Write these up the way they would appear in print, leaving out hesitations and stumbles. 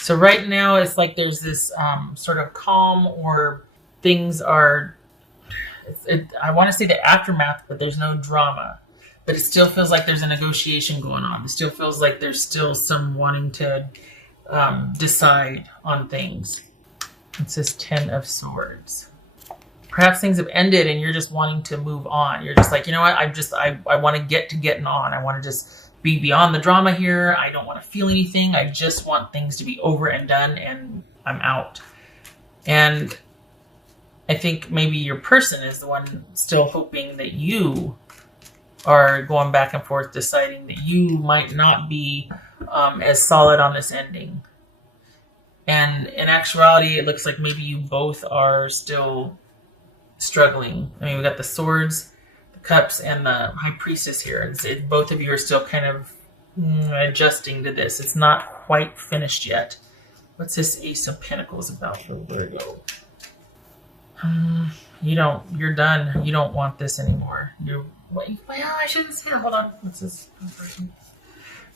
So right now it's like there's this sort of calm, or things are, I want to say the aftermath, but there's no drama. But it still feels like there's a negotiation going on. It still feels like there's still some wanting to decide on things. It says 10 of Swords. Perhaps things have ended and you're just wanting to move on. You're just like, you know what? I want to getting on. I want to just be beyond the drama here. I don't want to feel anything. I just want things to be over and done, and I'm out. And I think maybe your person is the one still hoping that you are going back and forth, deciding that you might not be as solid on this ending. And in actuality, it looks like maybe you both are still struggling. I mean, we got the Swords, the Cups, and the High Priestess here. Both of you are still kind of adjusting to this. It's not quite finished yet. What's this Ace of Pentacles about for Virgo? You're done. You don't want this anymore. Well, I shouldn't say it. Hold on. What's this?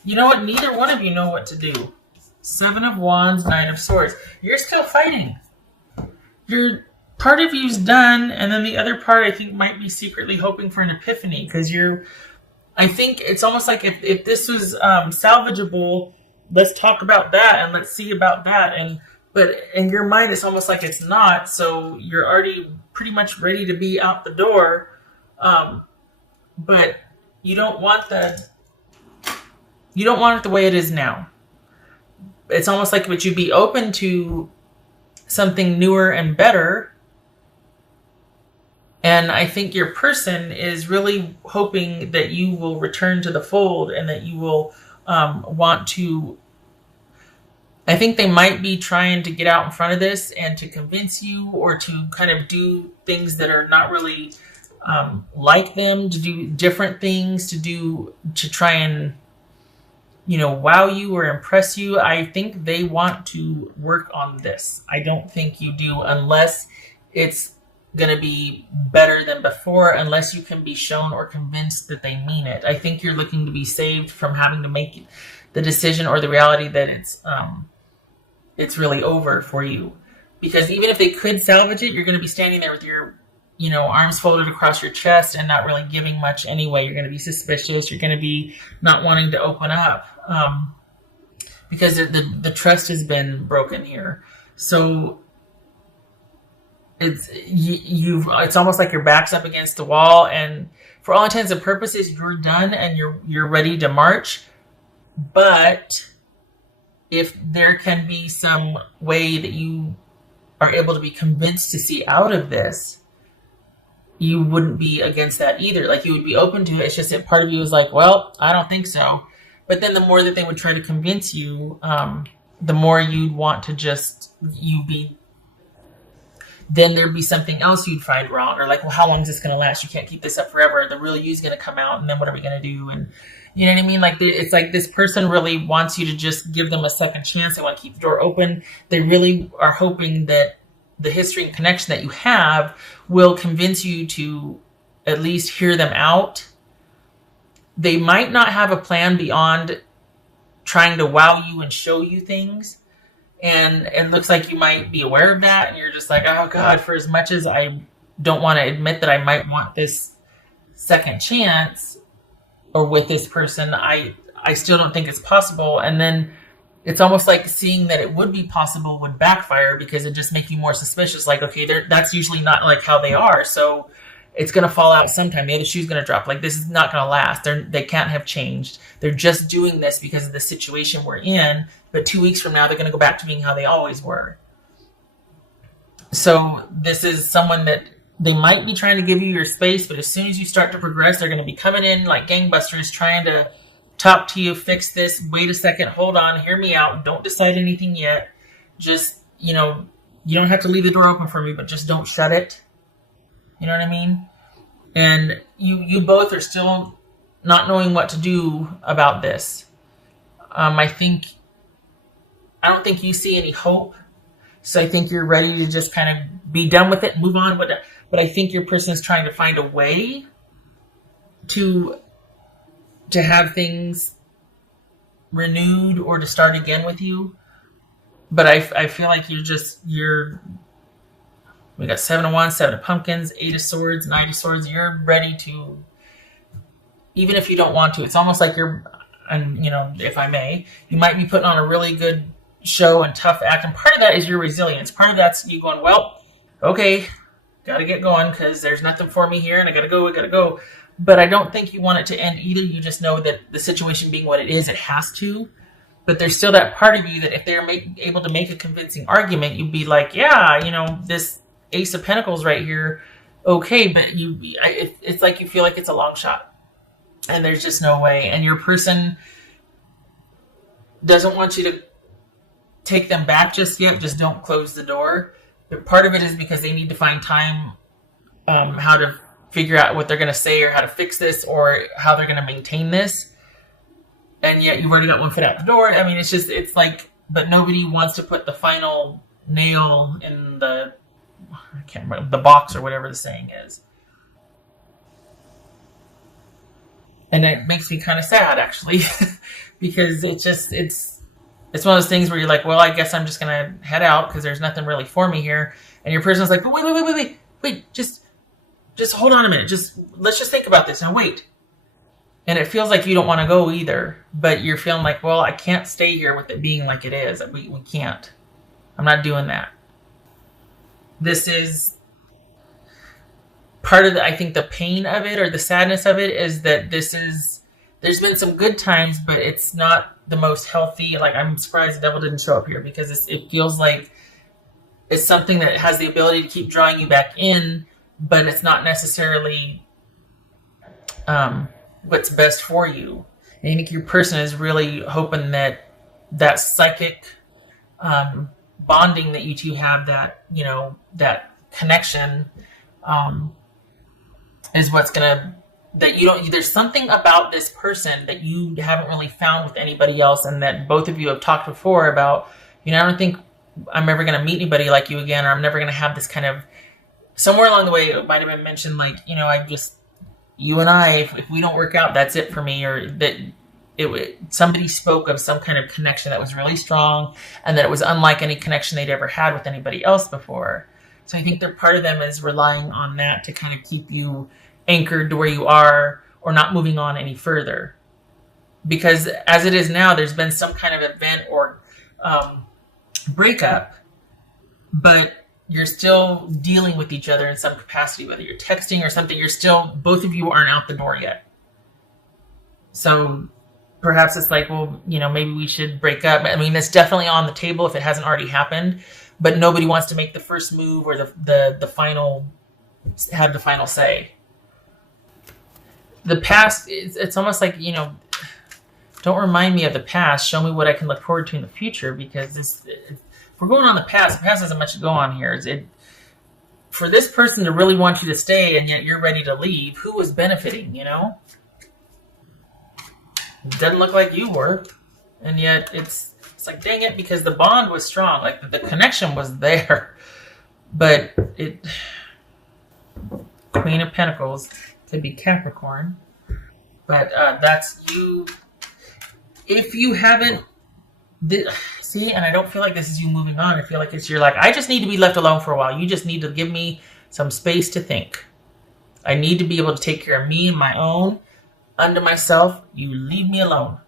You know what? Neither one of you know what to do. 7 of Wands, 9 of Swords. You're still fighting. Part of you's done, and then the other part I think might be secretly hoping for an epiphany, because I think it's almost like if this was salvageable, let's talk about that and let's see about that. But in your mind, it's almost like it's not. So you're already pretty much ready to be out the door. But you don't want it the way it is now. It's almost like, would you be open to something newer and better? And I think your person is really hoping that you will return to the fold, and that you will want to. I think they might be trying to get out in front of this and to convince you, or to kind of do things that are not really like them, to do different things, to try and, wow you or impress you. I think they want to work on this. I don't think you do, unless it's going to be better than before, unless you can be shown or convinced that they mean it. I think you're looking to be saved from having to make the decision or the reality that it's really over for you. Because even if they could salvage it, you're going to be standing there with your arms folded across your chest and not really giving much anyway. You're going to be suspicious. You're going to be not wanting to open up because the trust has been broken here. So it's almost like your back's up against the wall, and for all intents and purposes, you're done and you're ready to march. But if there can be some way that you are able to be convinced to see out of this, you wouldn't be against that either. Like, you would be open to it. It's just that part of you is like, well, I don't think so. But then the more that they would try to convince you, the more you'd want to then there'd be something else you'd find wrong. Or like, well, how long is this going to last? You can't keep this up forever. The real you's going to come out, and then what are we going to do? And you know what I mean? Like, it's like this person really wants you to just give them a second chance. They want to keep the door open. They really are hoping that the history and connection that you have will convince you to at least hear them out. They might not have a plan beyond trying to wow you and show you things. And it looks like you might be aware of that. And you're just like, oh God, for as much as I don't want to admit that I might want this second chance or with this person, I still don't think it's possible. And then it's almost like seeing that it would be possible would backfire, because it just makes you more suspicious. Like, okay, that's usually not like how they are. So it's going to fall out sometime. The other shoe's going to drop. Like, this is not going to last. They can't have changed. They're just doing this because of the situation we're in. But 2 weeks from now, they're going to go back to being how they always were. So this is someone that they might be trying to give you your space, but as soon as you start to progress, they're going to be coming in like gangbusters, trying to talk to you, fix this. Wait a second, hold on, hear me out. Don't decide anything yet. Just, you don't have to leave the door open for me, but just don't shut it. You know what I mean? And you both are still not knowing what to do about this. I don't think you see any hope. So I think you're ready to just kind of be done with it and move on with it. But I think your person is trying to find a way to have things renewed or to start again with you. But I feel like we got 7 of Wands, 7 of Pumpkins, 8 of Swords, 9 of Swords. You're ready to, even if you don't want to, it's almost like and if I may, you might be putting on a really good show and tough act. And part of that is your resilience. Part of that's you going, well, okay, got to get going because there's nothing for me here and I got to go. But I don't think you want it to end either. You just know that the situation being what it is, it has to. But there's still that part of you that if they're able to make a convincing argument, you'd be like, yeah, this Ace of Pentacles right here, okay, but it's like you feel like it's a long shot. And there's just no way. And your person doesn't want you to take them back just yet. Just don't close the door. But part of it is because they need to find time how to figure out what they're going to say or how to fix this or how they're going to maintain this. And yet you've already got one foot out the door. I mean, it's like, but nobody wants to put the final nail in I can't remember, the box or whatever the saying is. And it makes me kind of sad, actually, because it's one of those things where you're like, well, I guess I'm just going to head out because there's nothing really for me here. And your person's like, but wait, just hold on a minute. Let's just think about this. Now, wait. And it feels like you don't want to go either, but you're feeling like, well, I can't stay here with it being like it is. We can't. I'm not doing that. This is part of I think the pain of it or the sadness of it is that there's been some good times, but it's not the most healthy. Like, I'm surprised the devil didn't show up here because it feels like it's something that has the ability to keep drawing you back in, but it's not necessarily what's best for you. And I think your person is really hoping that psychic bonding that you two have, that connection is what's gonna, there's something about this person that you haven't really found with anybody else, and that both of you have talked before about, I don't think I'm ever gonna meet anybody like you again, or I'm never gonna have this kind of, somewhere along the way it might have been mentioned like, you and I, if we don't work out, that's it for me, or that somebody spoke of some kind of connection that was really strong and that it was unlike any connection they'd ever had with anybody else before. So I think that part of them is relying on that to kind of keep you anchored to where you are or not moving on any further. Because as it is now, there's been some kind of event or breakup, but you're still dealing with each other in some capacity, whether you're texting or something, both of you aren't out the door yet. So perhaps it's like, well, maybe we should break up. I mean, it's definitely on the table if it hasn't already happened, but nobody wants to make the first move or the final say. The past, it's almost like, don't remind me of the past. Show me what I can look forward to in the future, because if we're going on the past hasn't much to go on here. For this person to really want you to stay and yet you're ready to leave, who was benefiting, It doesn't look like you were. And yet it's like, dang it, because the bond was strong. Like, the connection was there. But Queen of Pentacles could be Capricorn. But that's you. If you haven't... See, and I don't feel like this is you moving on. I feel like you're like, I just need to be left alone for a while. You just need to give me some space to think. I need to be able to take care of me and my own. Unto myself, you leave me alone.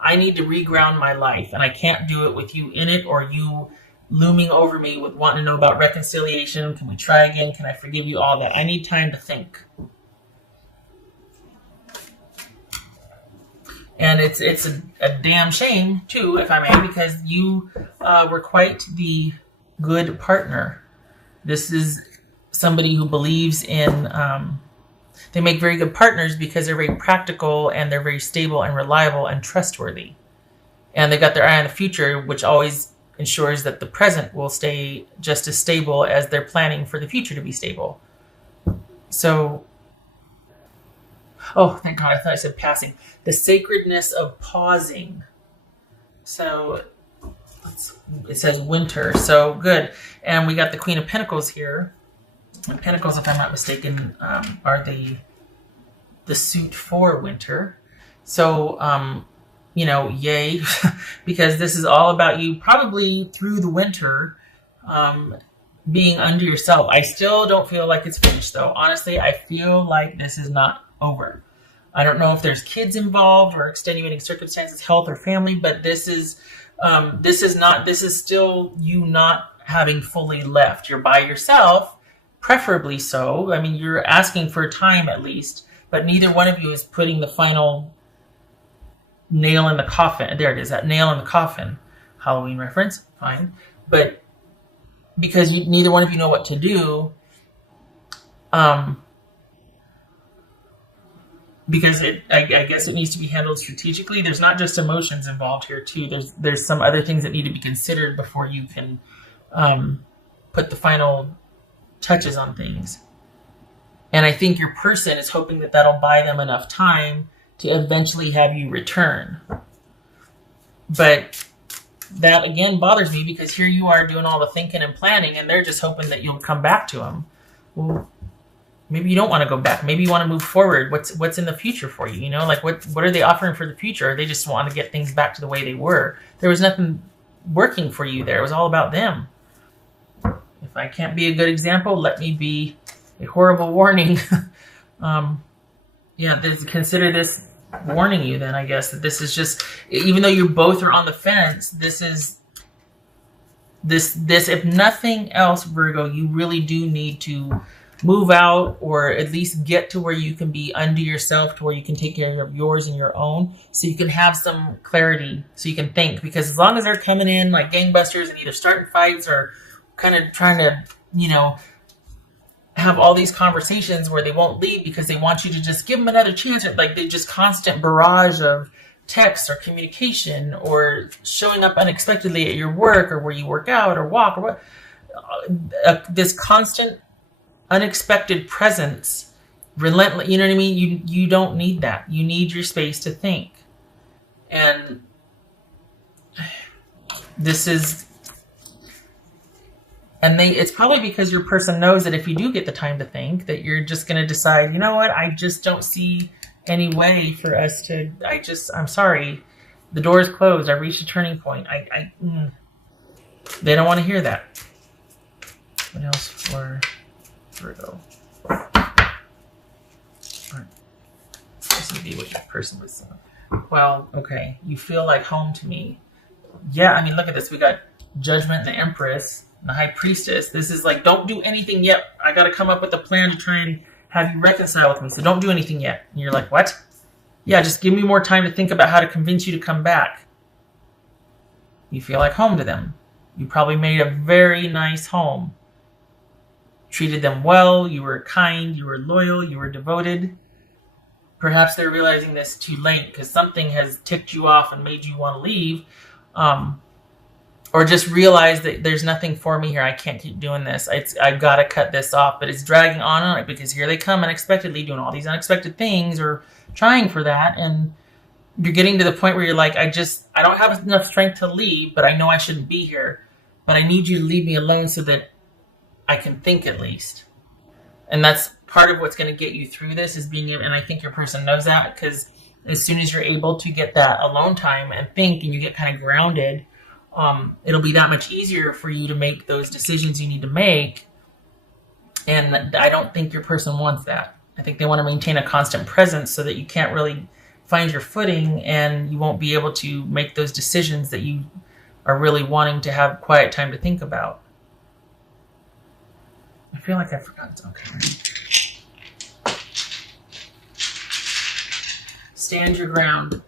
I need to reground my life, and I can't do it with you in it or you looming over me with wanting to know about reconciliation. Can we try again? Can I forgive you? All that. I need time to think. And it's a damn shame, too, if I may, because you were quite the good partner. This is somebody who believes in... they make very good partners because they're very practical and they're very stable and reliable and trustworthy. And they got their eye on the future, which always ensures that the present will stay just as stable as they're planning for the future to be stable. So... Oh, thank God, I thought I said passing. The sacredness of pausing. So, it says winter. So, good. And we got the Queen of Pentacles here. And Pentacles, if I'm not mistaken, are the suit for winter. So, yay, because this is all about you probably through the winter, being under yourself. I still don't feel like it's finished though. Honestly, I feel like this is not over. I don't know if there's kids involved or extenuating circumstances, health or family, but this is still you not having fully left. You're by yourself, preferably so. I mean, you're asking for time at least, but neither one of you is putting the final nail in the coffin. There it is, that nail in the coffin. Halloween reference, fine. But because neither one of you know what to do, because I guess it needs to be handled strategically. There's not just emotions involved here too. There's some other things that need to be considered before you can put the final touches on things. And I think your person is hoping that that'll buy them enough time to eventually have you return. But that again bothers me because here you are doing all the thinking and planning and they're just hoping that you'll come back to them. Well, maybe you don't want to go back. Maybe you want to move forward. What's in the future for you? Like what are they offering for the future? Or they just want to get things back to the way they were. There was nothing working for you there. It was all about them. If I can't be a good example, let me be a horrible warning. Consider this warning you then, I guess, that this is just, even though you both are on the fence, this if nothing else, Virgo, you really do need to move out or at least get to where you can be under yourself, to where you can take care of yours and your own, so you can have some clarity, so you can think. Because as long as they're coming in like gangbusters and either starting fights or kind of trying to, have all these conversations where they won't leave because they want you to just give them another chance, or like they just constant barrage of texts or communication or showing up unexpectedly at your work or where you work out or walk or what, this constant unexpected presence, relentless, you know what I mean? You don't need that. You need your space to think. And it's probably because your person knows that if you do get the time to think, that you're just going to decide, you know what, I just don't see any way for us to, I'm sorry, the door is closed, I reached a turning point. They don't want to hear that. What else for Virgo? This would be what your person was saying. Well, okay, you feel like home to me. Yeah, I mean, look at this. We got Judgment and the Empress and the High Priestess. This is like, don't do anything yet. I got to come up with a plan to try and have you reconcile with me. So don't do anything yet. And you're like, what? Yeah, just give me more time to think about how to convince you to come back. You feel like home to them. You probably made a very nice home. Treated them well. You were kind. You were loyal. You were devoted. Perhaps they're realizing this too late because something has ticked you off and made you want to leave. Or just realize that there's nothing for me here. I can't keep doing this. I've got to cut this off. But it's dragging on because here they come unexpectedly doing all these unexpected things or trying for that. And you're getting to the point where you're like, I don't have enough strength to leave, but I know I shouldn't be here. But I need you to leave me alone so that I can think at least. And that's part of what's going to get you through this is being able, and I think your person knows that, because as soon as you're able to get that alone time and think and you get kind of grounded, it'll be that much easier for you to make those decisions you need to make. And I don't think your person wants that. I think they want to maintain a constant presence so that you can't really find your footing and you won't be able to make those decisions that you are really wanting to have quiet time to think about. I feel like I forgot. Okay. Stand your ground.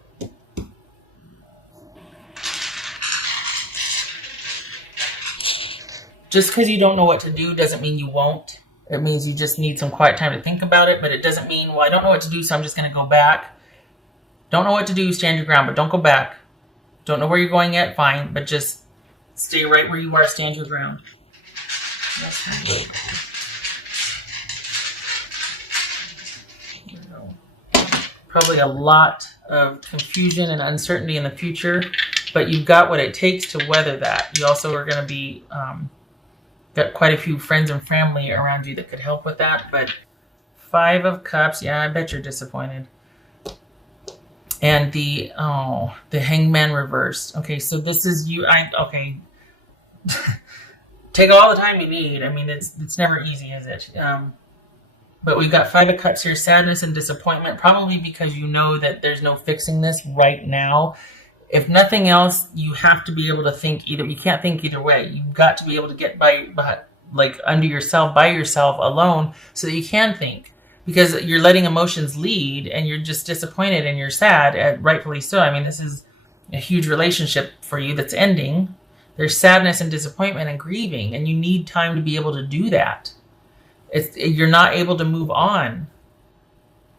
Just because you don't know what to do doesn't mean you won't. It means you just need some quiet time to think about it, but it doesn't mean, well, I don't know what to do, so I'm just going to go back. Don't know what to do, stand your ground, but don't go back. Don't know where you're going yet, fine, but just stay right where you are, stand your ground. Probably a lot of confusion and uncertainty in the future, but you've got what it takes to weather that. You also are going to be got quite a few friends and family around you that could help with that. But 5 of Cups, yeah, I bet you're disappointed. And the Hangman reversed. Okay, so this is you. Okay. Take all the time you need. I mean, it's never easy, is it? But we've got Five of Cups here, sadness and disappointment, probably because you know that there's no fixing this right now. If nothing else, you have to be able to think either. You can't think either way. You've got to be able to get by like under yourself, by yourself, alone, so that you can think. Because you're letting emotions lead, and you're just disappointed and you're sad, and rightfully so. I mean, this is a huge relationship for you that's ending. There's sadness and disappointment and grieving, and you need time to be able to do that. You're not able to move on.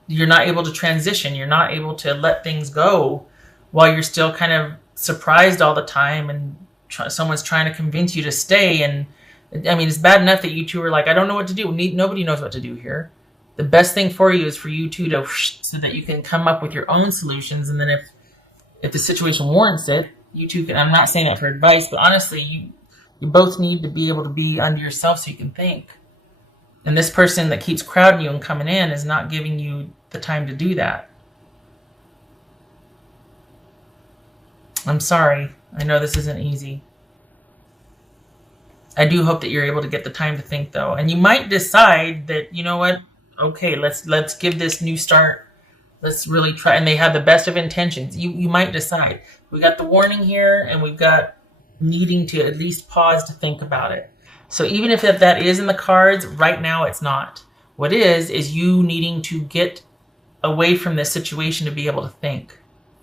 You're not able to transition. You're not able to let things go while you're still kind of surprised all the time, and someone's trying to convince you to stay. And I mean, it's bad enough that you two are like, I don't know what to do. Nobody knows what to do here. The best thing for you is for you two to, so that you can come up with your own solutions. And then if the situation warrants it, you two can, I'm not saying that for advice, but honestly, you both need to be able to be under yourself so you can think. And this person that keeps crowding you and coming in is not giving you the time to do that. I'm sorry. I know this isn't easy. I do hope that you're able to get the time to think, though. And you might decide that, you know what? Okay, let's give this new start. Let's really try. And they have the best of intentions. You might decide. We got the warning here, and we've got needing to at least pause to think about it. So even if that is in the cards, right now it's not. What is you needing to get away from this situation to be able to think.